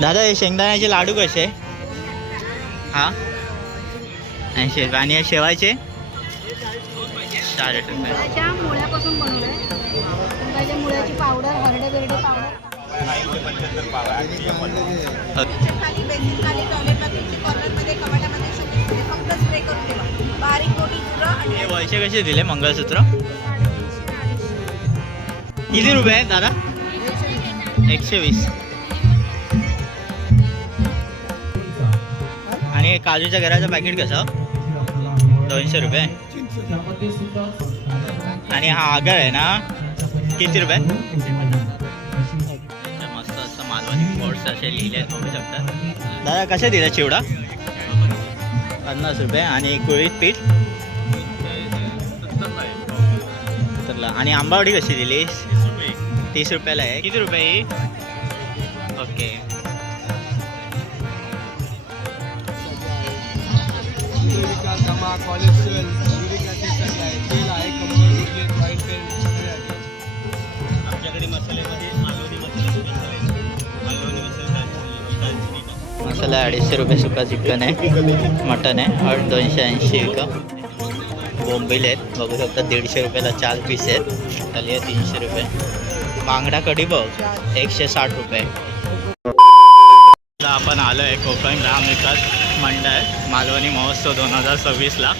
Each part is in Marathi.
दादा हे शेंगदाण्याचे लाडू कसे? हां 80 रुपये. आणि हे शेवायचे 40 रुपये. मुळ्याच्या मुळ्यापासून बनवलंय. मुळ्याच्या मुळ्याची पावडर, हरडे बिरडे पावडर. खाली बेसिन खाली टॉयलेट बाथरूमच्या कॉर्नरमध्ये कपाटामध्ये शोकेसमध्ये फक्त स्प्रे करून ठेवा. बारीक मोठी चुरा आणि हे वळसे कसे दिले मंगळसूत्र? किती रुपये आहेत दादा? 120. आणि हे काजूच्या घराचं पॅकेट कसं? 200 रुपये. आणि हा आगर आहे ना किती रुपये? मस्त असं मालवणी फोर्ट्स असे लिहिले बघू शकतात. दादा कसे दिले चिवडा? 50 रुपये. आणि कुळीत पीठ आणि आंबावडी कशी दिलीस? 30 रुपयाला आहे. किती रुपये ही? ओके. मसाला 250 रुपये. सुका चिकन आहे, मटन आहे और 280 का. बोंबील आहेत बघू शकता 150 रुपयाला 4 पीस आहेत. खाली आहे 300 रुपये. बांगडा कढी बघ 160 रुपये. आपण आलो आहे कोकण ग्राम विकास मंडळ मालवणी महोत्सव 2026ला.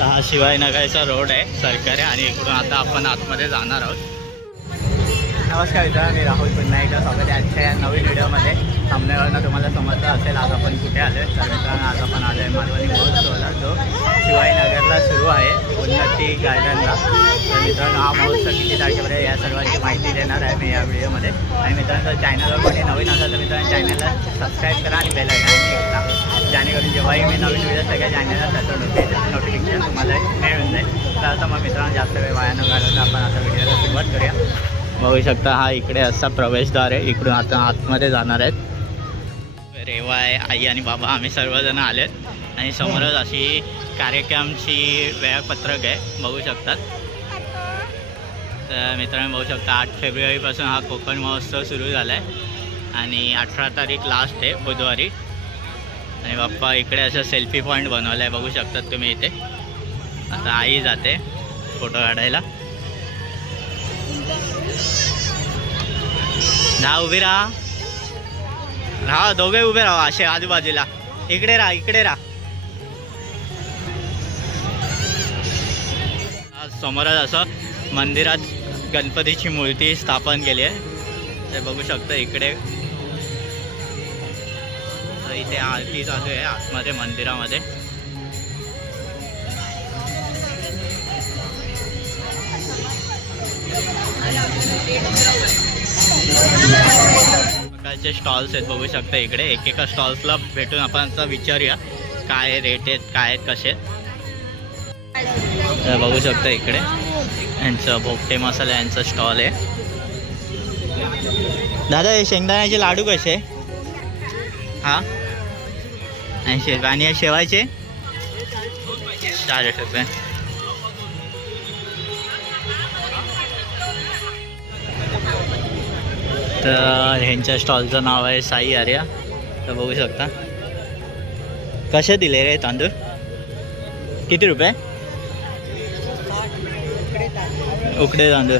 हा शिवाजीनगरचा रोड आहे सरकारी आणि इकडून आता आपण आतमध्ये जाणार आहोत. नमस्कार मित्रांनो, मी राहुल पुन्हा एकदा स्वागत आहे आजच्या या नवीन व्हिडिओमध्ये. सामन्यावरनं तुम्हाला समजलं असेल आज आपण कुठे आलो आहे. तर मित्रांनो आज आपण आलो आहे मालवणी महोत्सवाला जो शिवाजीनगरला सुरू आहे उन्नती गार्डनला. तर मित्रांनो हा महोत्सव किती तारखेपर्यंत या सर्वांची माहिती देणार आहे मी या व्हिडिओमध्ये. आणि मित्रांनो चॅनलवर कोणी नवीन असेल तर मित्रांनो चॅनलला सबस्क्राईब करा आणि बेल आयकॉन क्लिक करा जेणेकरून जेव्हाही मी नवीन व्हिडिओ सगळ्या चॅनलला त्याचं नोटिफिकेशन तुम्हाला मिळून जाईल. तर आता मग मित्रांनो जास्त वेळ वाया न घालवता आपण आता व्हिडिओला सुरुवात करूया. बघू शकता हा इकडे असा प्रवेशद्वार आहे. इकडून आता आतमध्ये जाणार आहेत. रेवा आहे, आई आणि बाबा आम्ही सर्वजण आलेत. आणि समोरच अशी कार्यक्रमची वेळापत्रक आहे बघू शकतात. तर मित्रांनो बघू शकता 8 फेब्रुवारीपासून हा कोकण महोत्सव सुरू झाला आहे आणि 18 तारीख लास्ट आहे बुधवारी. आणि बाप्पा इकडे असं सेल्फी पॉईंट बनवलं आहे बघू शकतात तुम्ही इथे. आता आई जाते फोटो काढायला. जा उभी राहा दोघे उभे राहा असे आजूबाजूला. इकडे राहा इकडे राहा. समोरच असं मंदिरात गणपतीची मूर्ती स्थापन केली आहे ते बघू शकता इकडे. इथे आरती चालू आहे आतमध्ये मंदिरामध्ये. प्रकारचे स्टॉल्स आहेत बघू शकता इकडे. एकेका स्टॉल्सला भेटून आपण आता विचारूया काय रेट आहेत काय आहेत कसे. बघू शकता इकडे यांचं भोगटे मसाला यांचा स्टॉल आहे. दादा हे शेंगदाण्याचे लाडू कसे? हां 80 रुपये. आणि हे शेवायचे 40 रुपये. तर ह्यांच्या स्टॉलचं नाव आहे साई आर्या. तर बघू शकता कसे दिले रे तांदूळ? किती रुपये? उकडे तांदूळ.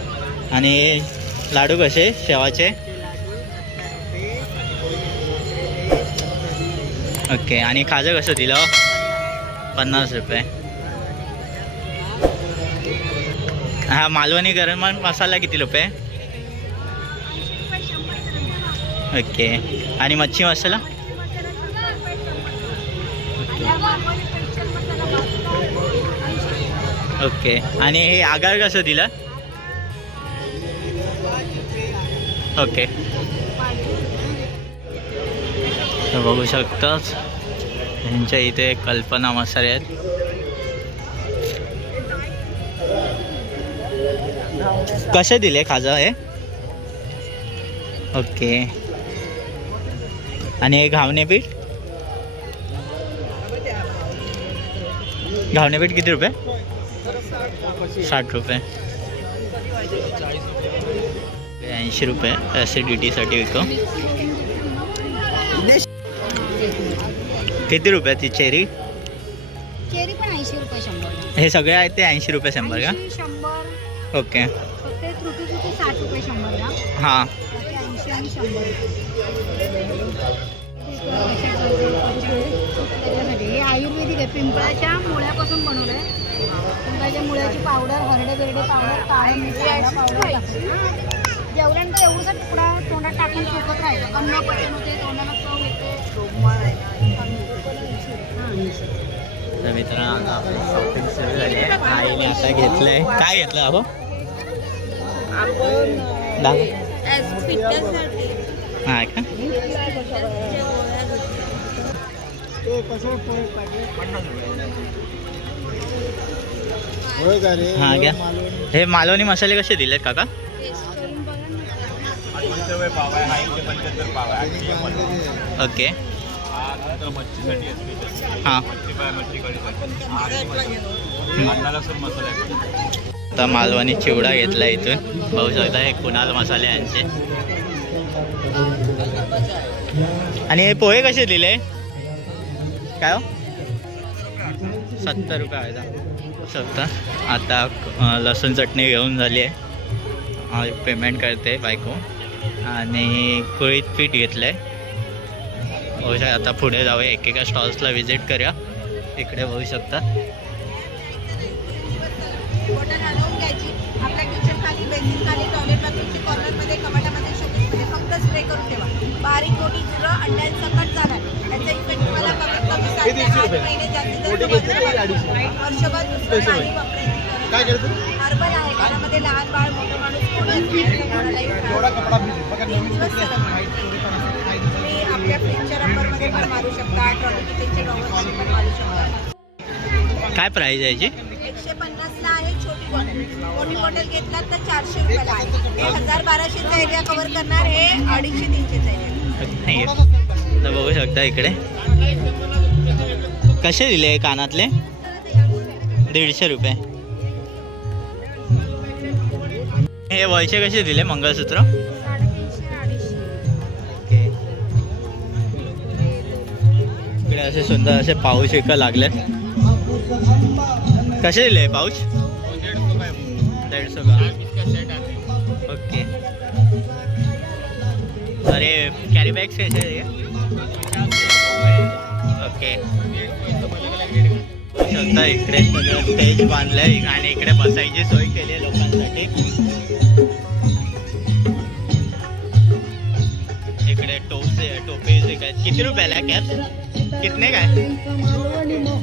आणि लाडू कसे शेवाचे? ओके. आणि खाजं कसं दिलं? 50 रुपये. हा मालवणी गरम मसाला किती रुपये? ओके. आणि मच्छी मसाला? ओके. आणि हे आगार कसं दिलं? ओके. तर बघू शकताच ह्यांच्या इथे कल्पना मसाले आहेत. कसे दिले खाजा हे? ओके. आणि हे घावणे पीठ? घावणे पीठ किती रुपये? 60 रुपये. 80 रुपये ॲसिडिटीसाठी विकतो. किती रुपयाची चेरी? चेरी पण 80 रुपये 100. हे सगळे आहेत ते 80 रुपये 100 का? 100. ओके. फक्त त्रुटी 60 रुपये 100 ग्राम. हां 80 आणि 100. हे आयुर्वेदिक आहे. पिंपळाच्या मुळ्यापासून बनवलं आहे. पिंपळाच्या मुळ्याची पावडर, हरडे बिरडे पावडर, काळं मीठ पावडर टाकते. जेवल्यानंतर एवढासा तुकडा तोंडात टाकून चोखत राहायचं. अन्न पचन होते, तोंडाला चव येते. तर मित्रांनो आता आपली शॉपिंग सुरू झाली आहे. आईने आता घेतलं आहे. काय घेतलं अहो? हां का? हां घ्या. हे मालवणी मसाले कसे दिलेत काका? ओके. हां आता मालवणी चिवडा घेतला इथून. बघू शकता हे कुणाल मसाले यांचे. आणि हे पोहे कसे दिले? काय हो? 70 रुपये आहे शकता. आता लसूण चटणी घेऊन झाली आहे. पेमेंट करते बायको. आणि कुळीत पीठ घेतलं आहे. बघू शकता. आता पुढे जाऊया, एकेका स्टॉल्सला व्हिजिट करूया. इकडे बघू शकता. बॉटल हलवून घ्यायची. आपल्या किचन खाली, बेसिन खाली, टॉयलेट बाथरूमच्या कॉर्नरमध्ये, कपाटामध्ये, शोकेसमध्ये फक्त स्प्रे करून ठेवा. बारीक मोठी जुरं अंड्यांसकट जाणार. त्याचा इफेक्ट तुम्हाला कमीत कमी 7 ते 8 महिने जास्तीत जास्त वर्षभर दुसरं काही वापरायची काय करतो? हर्बल आहे. घरामध्ये लहान बाळ, मोठं माणूस कोणी तुम्ही आपल्या फ्रीजच्या रबरमध्ये पण मारू शकता. ट्रॉली किचनच्या डॉगरमध्ये पण मारू शकता. काय प्राईज आहे याची? 150ला आहे छोटी बॉटल. मोठी बॉटल घेतलात तर 400 रुपयाला आहे. हे 1000-1200चा एरिया कव्हर करणार. हे 250-300चा एरिया. तर बघू शकता इकडे कसे दिले कानातले? 150 रुपये. हे वळचे कसे दिले मंगळसूत्र? 350-250. ओके. इकडे असे सुंदर असे पाऊच एक लागले. कसे दिले पाऊच? 150 का? ओके. अरे कॅरी बॅग्स कसे आहे? ओके. शकता इकडे सगळं स्टेज बांधलंय आणि इकडे बसायची सोय केली आहे लोकांसाठी. इकडे टोपे काय किती रुपयाला आहे कॅप? कितने काय?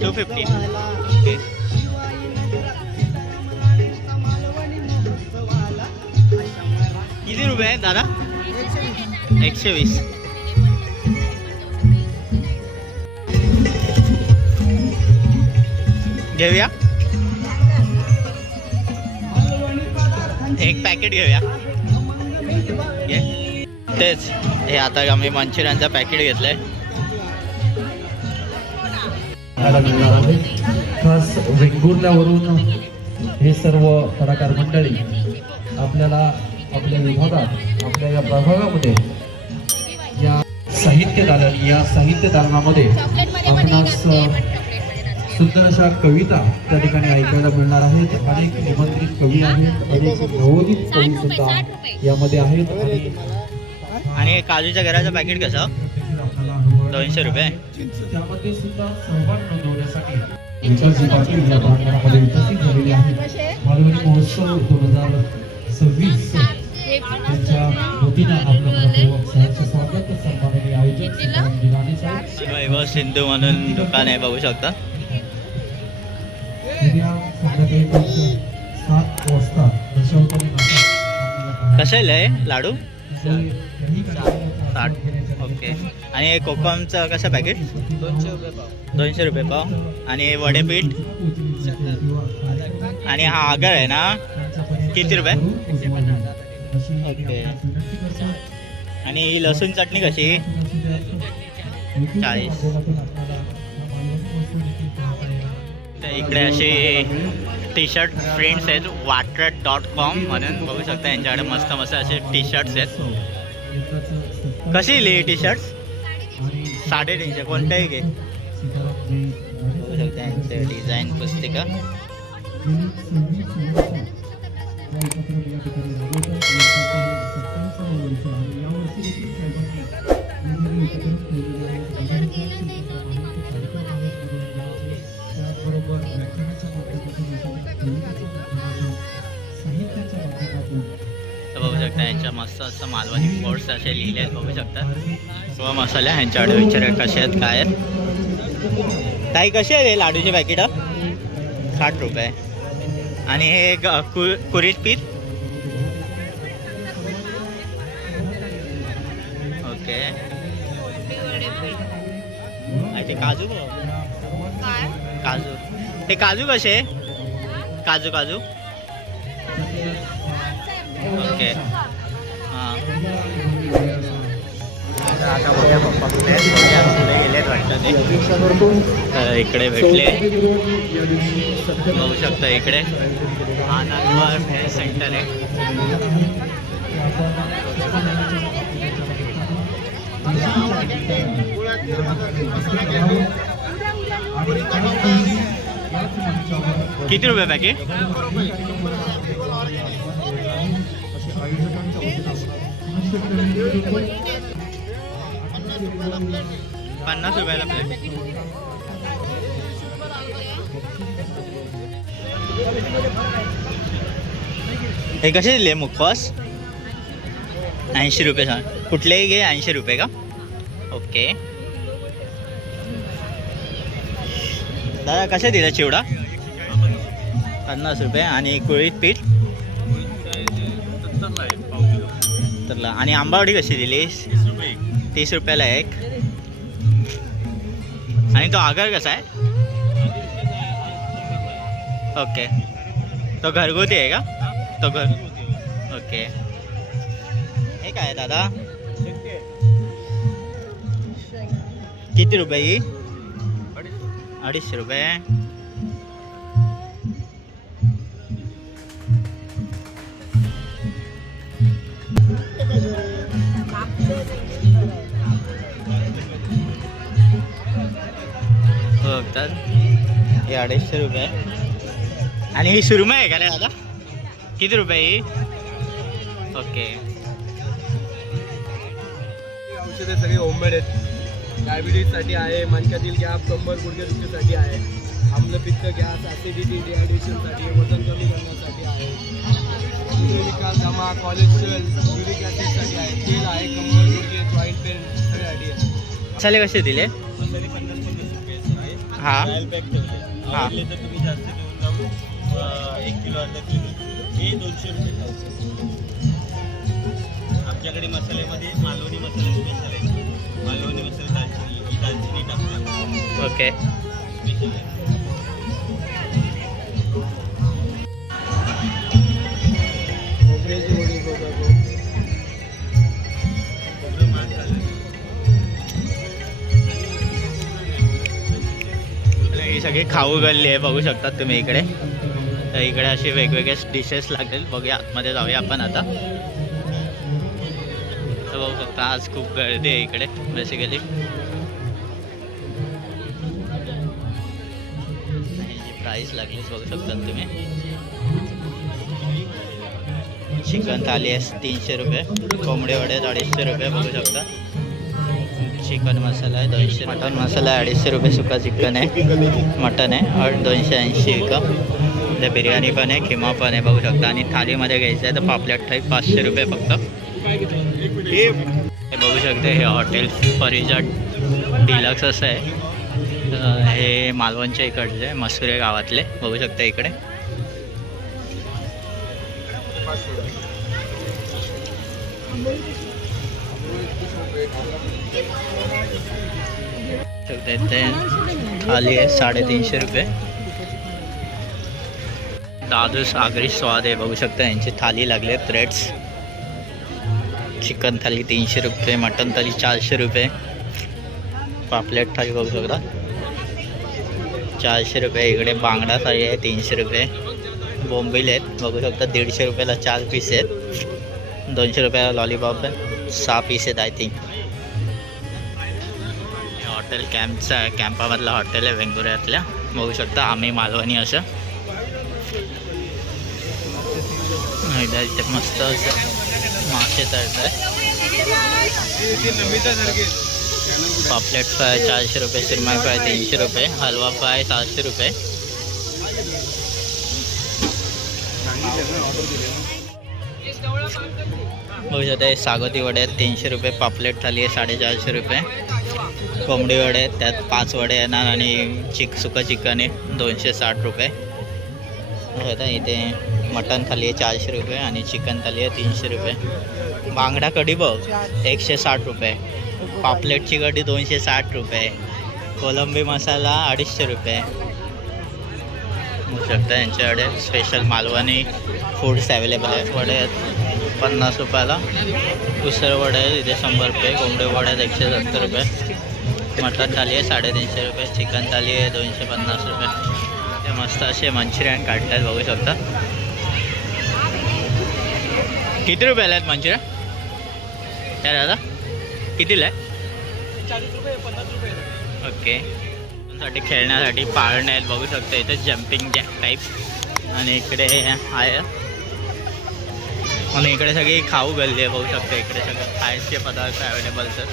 250. ओके. किती रुपये आहे दादा? 120. घेऊया एक पॅकेट घेऊया. तेच हे आता आम्ही मंचुरियनचं पॅकेट घेतलंय. खास वेंगुर्ल्यावरून हे सर्व कलाकार मंडळी आपल्याला आपल्या विभागात, आपल्या या प्रभागामध्ये या साहित्य दालनामध्ये आपणास सुंदर अशा कविता त्या ठिकाणी ऐकायला मिळणार आहेत. अनेक निमंत्रित कवी आहेत, अनेक नवोदित कवी सुद्धा यामध्ये आहेत. आणि काजूच्या घराचं पॅकेट कसं? 200 रुपये. त्यामध्ये सुद्धा सहभाग नोंदवण्यासाठी विकासजी पाटील या प्रांगणामध्ये उपस्थित झालेले आहेत. मालवणी महोत्सव 2026 त्यांच्या वतीनं आपलं सहर्ष स्वागत. सन्माननीय आयोजक जिलानी साहेब. वैभव सिंधू म्हणून दुकान आहे, बघू शकता. संध्याकाळी 7 वाजता दशावतारी नाटक. कसं आहे लाडू? 60. ओके. आणि हे कोकमचं कसं पॅकेट? 200 रुपये पाव. आणि वडेपीठ आणि हा आगर आहे ना, किती रुपये? ओके. आणि ही लसूण चटणी कशी? 40. तर इकडे अशी टी शर्ट प्रिंट्स आहेत wattred.com म्हणून बघू शकता यांच्याकडे मस्त मस्त असे टी शर्ट्स आहेत. कशी लिहि टी शर्ट्स 350 कोणत्याही घे. बघू शकता यांचे डिझाईन पुस्तिका. तर बघू शकता यांच्या मस्त असं मालवणी कोट्स असे लिहिले आहेत बघू शकता. किंवा मसाले ह्यांच्याकडे विचारा कसे आहेत काय आहेत. ताई कशी आहे लाडूचे पॅकेट 60 रुपये. आणि हे कुरीत पीठ ओके. ते काजू काजू हे काजू कसे काजू काजू ओके. हां आता बघा पप्पा पुढे गेलेत वाटतं ते. इकडे भेटले बघू शकता. इकडे आनंदवार हेल्थ सेंटर आहे. किती रुपये पॅकेट 50 रुपयाला प्लेट. हे कसे दिले मुखवास 80 रुपये. सांग कुठलेही घे 80 रुपये का. ओके दादा कसे दिला चिवडा 50 रुपये. आणि कुळीत पीठ तरला. आणि आंबावडी कशी दिलीस 30 रुपयाला एक. आणि तो आगर कसा आहे ओके. तो घरगुती आहे का तो घर ओके. हे काय आहे दादा किती रुपये ही 250 रुपये. बघतात हे 250 रुपये. आणि ही सुरमई आहे का रे दादा किती रुपये ही ओके. औषधे सगळे होममेड आहेत. डायबिटीजसाठी आहे, मणक्यातील गॅप, कंबर गुडघेदुखीसाठी आहे, आम्लपित्त गॅस, ॲसिडिटी डिहायड्रेशनसाठी, वजन कमी करण्यासाठी आहे, विकास दमा, कोलेस्ट्रॉल, युरिक ॲसिडसाठी आहे, तेल आहे, कंबर गुडघे जॉईंट पेन सगळ्यासाठी आहे. मसाले कसे दिले मसाले 50-50 रुपये आहे. हां ट्रायल पॅक ठेवले. हां. आवडले तर तुम्ही जास्त घेऊन जाऊ 1 किलो अर्धा किलो हे 200 रुपये ठेवतो. आमच्याकडे मसाल्यामध्ये मालवणी मसाला स्पेशल आहे. मालवणी मसाला दालचिनी ही दालचिनी टाकतो ओके. स्पेशल आहे. खोबऱ्याची वडी बघा. खोबरं महाग झालं. ही सगळी खाऊ गल्ली आहे बघू शकतात तुम्ही इकडे. तर इकडे असे वेगवेगळे डिशेस लागतील. बघूया आतमध्ये जाऊया आपण आता. तर बघू शकता आज खूप गर्दी आहे इकडे बेसिकली. प्राईस लागलीच बघू शकतात तुम्ही. चिकन थाली आहे 300 रुपये. कोंबडे वडे 250 रुपये बघू शकता. चिकन मसाला आहे 200. मटन मसाला आहे 250 रुपये. सुका चिकन आहे मटन आहे और 280 का. बिर्याणी पण आहे किमा पण आहे बघू शकता. आणि थालीमध्ये घ्यायचं आहे तर पापलेट टाईप 500 रुपये फक्त. हे बघू शकते हे हॉटेल परिजट डिलक्स असं आहे. हे मालवणच्या इकडचे आहे मसुरे गावातले बघू शकता इकडे. थाली आहे 350 रुपये. दादूस आगरी स्वाद आहे बघू शकता. यांची थाली लागले प्लेट्स. चिकन थाली 300 रुपये. मटन थाली 400 रुपये. पापलेट थाली बघू शकता 400 रुपये. इकडे बांगडा थाली आहे 300 रुपये. बोंबील आहेत बघू शकता. 150 रुपयाला 4 पीस आहेत. 200 रुपयाला लॉलीपॉप आहे. 6 पीस आहेत आय थिंक. हॉटेल कॅम्पामधला हॉटेल आहे वेंगुर्ल्यातल्या. बघू शकता आम्ही मालवणी असं. इथे मस्त असं मासे तळत आहे. पापलेट फ्राय 400 रुपये, सुरमई फ्राय 300 रुपये, हलवा फ्राय 700 रुपये. बघू शकता सागोती वडे आहेत 300 रुपये. पापलेट थाली आहे 450 रुपये. कोंबडी वडे आहेत, त्यात 5 वडे येणार आणि सुकं चिकन आहे 260 रुपये. आता इथे मटन थाली आहे 400 रुपये आणि चिकन थाली आहे 300 रुपये. बांगडा कढी बघ 160 रुपये. पापलेटची कढी 260 रुपये. कोलंबी मसाला 250 रुपये. होऊ शकता यांच्याकडे स्पेशल मालवणी फूड्स अवेलेबल आहेत. वडे आहेत 50 रुपयाला. उसळ वडे आहेत इथे 100 रुपये. कोंबडी वडे आहेत 170 रुपये. मटन थाली आहे 350 रुपये. चिकन थाली आहे 250 रुपये. ते मस्त असे मंचुरियन काढतात बघू शकता. किती रुपयाला आहेत मंचुरियन? काय दादा कितीला आहे? 40 रुपये 50 रुपये. ओके. साठी खेळण्यासाठी पाळणे आहेत बघू शकता इथे. Jumping jack type. आणि इकडे आहे आणि इकडे सगळी खाऊ गल्ली आहे बघू शकता. इकडे सगळे खायचे पदार्थ अवेलेबल आहेत.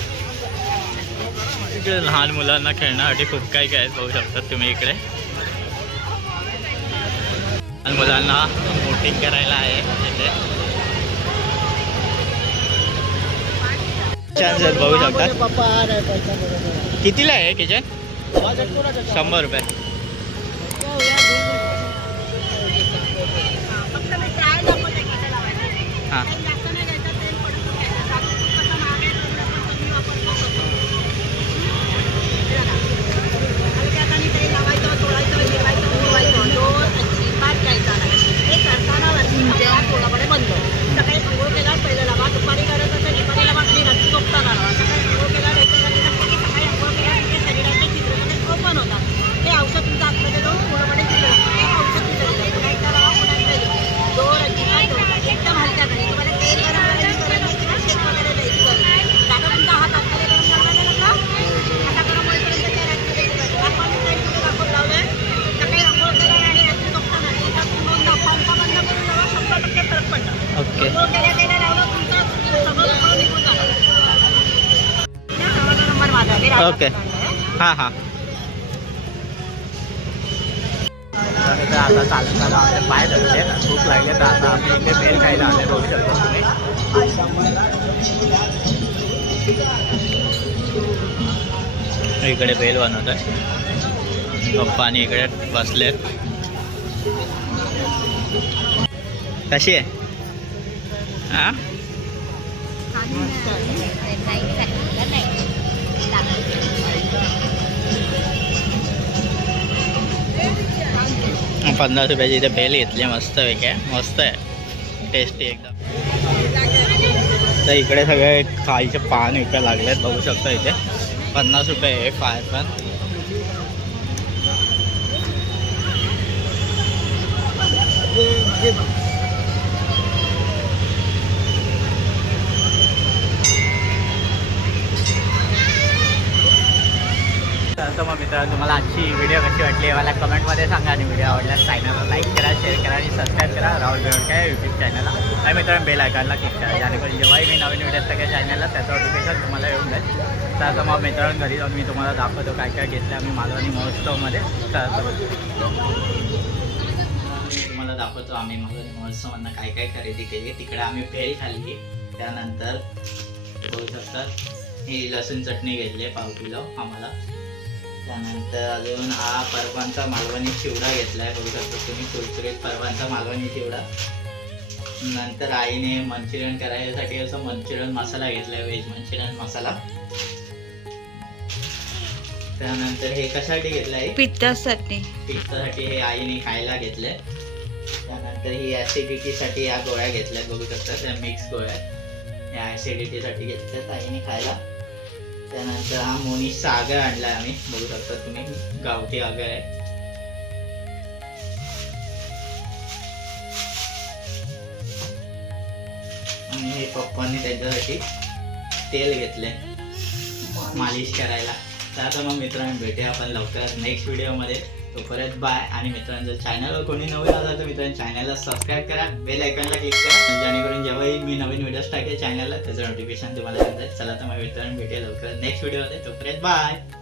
इकडे लहान मुलांना खेळण्यासाठी खूप काही आहेत बघू शकता तुम्ही. इकडे लहान मुलांना बोटिंग करायला आहे इथे. छान बघू शकता. कितीला आहे किचन? 100 रुपये. हां ओके. हां हां. तर आता चालत आमचे पाय धरले. भूक लागले तर आता आम्ही इथे बेल खायला आले बघू शकतो तुम्ही. इकडे बेल बनवत आहे पप्पा आणि इकडे बसले. कशी आहे? हां 50 रुपयाची इथे बेल घेतली. मस्त वेगळ्या मस्त आहे. टेस्टी एकदम. तर इकडे सगळे खायचे पान इकडे लागलेत बघू शकता इथे. 50 रुपये आहे फाय पण. तर मग मित्रांनो तुम्हाला आजची व्हिडिओ कशी वाटली मला कमेंटमध्ये सांगा. आणि व्हिडिओ आवडल्यास चॅनलला लाईक करा, शेअर करा आणि सबस्क्राईब करा राहुल बेळवडकर यूट्यूब चॅनलला. आणि मित्रांनो बेल आयकॉनला क्लिक करा जेणेकरून जेव्हाही मी नवीन व्हिडिओ सगळ्या चॅनलला त्याचं नोटिफिकेशन तुम्हाला येऊन जाईल. तर आता मग मित्रांनो घरी जाऊन मी तुम्हाला दाखवतो काय काय घेतलं आम्ही मालवणी महोत्सवमध्ये. तुम्हाला दाखवतो आम्ही मालवणी महोत्सवांना काय काय खरेदी केली. तिकडे आम्ही भेळ खाल्ली. त्यानंतर बघू शकतात ही लसूण चटणी घेतली आहे 5 किलो आम्हाला. त्यानंतर अजून हा परवांचा मालवणी चिवडा घेतला आहे बघू शकता तुम्ही. कुरकुरीत परवांचा मालवणी चिवडा. नंतर आईने मंचुरियन करायसाठी असं मंचुरियन मसाला घेतला आहे, व्हेज मंचुरियन मसाला. त्यानंतर हे कशासाठी घेतलं आहे? पित्तासाठी. पित्तासाठी हे आईने खायला घेतले. त्यानंतर ही ॲसिडिटीसाठी या गोळ्या घेतल्यात बघू शकता. त्या मिक्स गोळ्या या ॲसिडिटीसाठी घेतल्यात आईने खायला. त्यानंतर हा मोनिसचा आगळ आणला आहे आम्ही बघू शकता तुम्ही. गावठी आगळ आहे. आणि पप्पांनी त्यांच्यासाठी तेल घेतले मालिश करायला. तर आता मग मित्रांनो भेटूया आपण लवकरच नेक्स्ट व्हिडिओमध्ये. तोपर्यंत बाय. आणि मित्रांनो जर चॅनलवर कोणी नवीन आला तर मित्रांनो चॅनलला सबस्क्राईब करा, बेल आयकॉनला क्लिक करा, जेणेकरून जेव्हाही मी नवीन व्हिडिओज टाकेल चॅनलला त्याचं नोटिफिकेशन तुम्हाला येईल. चला तर मग मित्रांनो भेटूया लवकरच नेक्स्ट व्हिडिओमध्ये. तोपर्यंत बाय.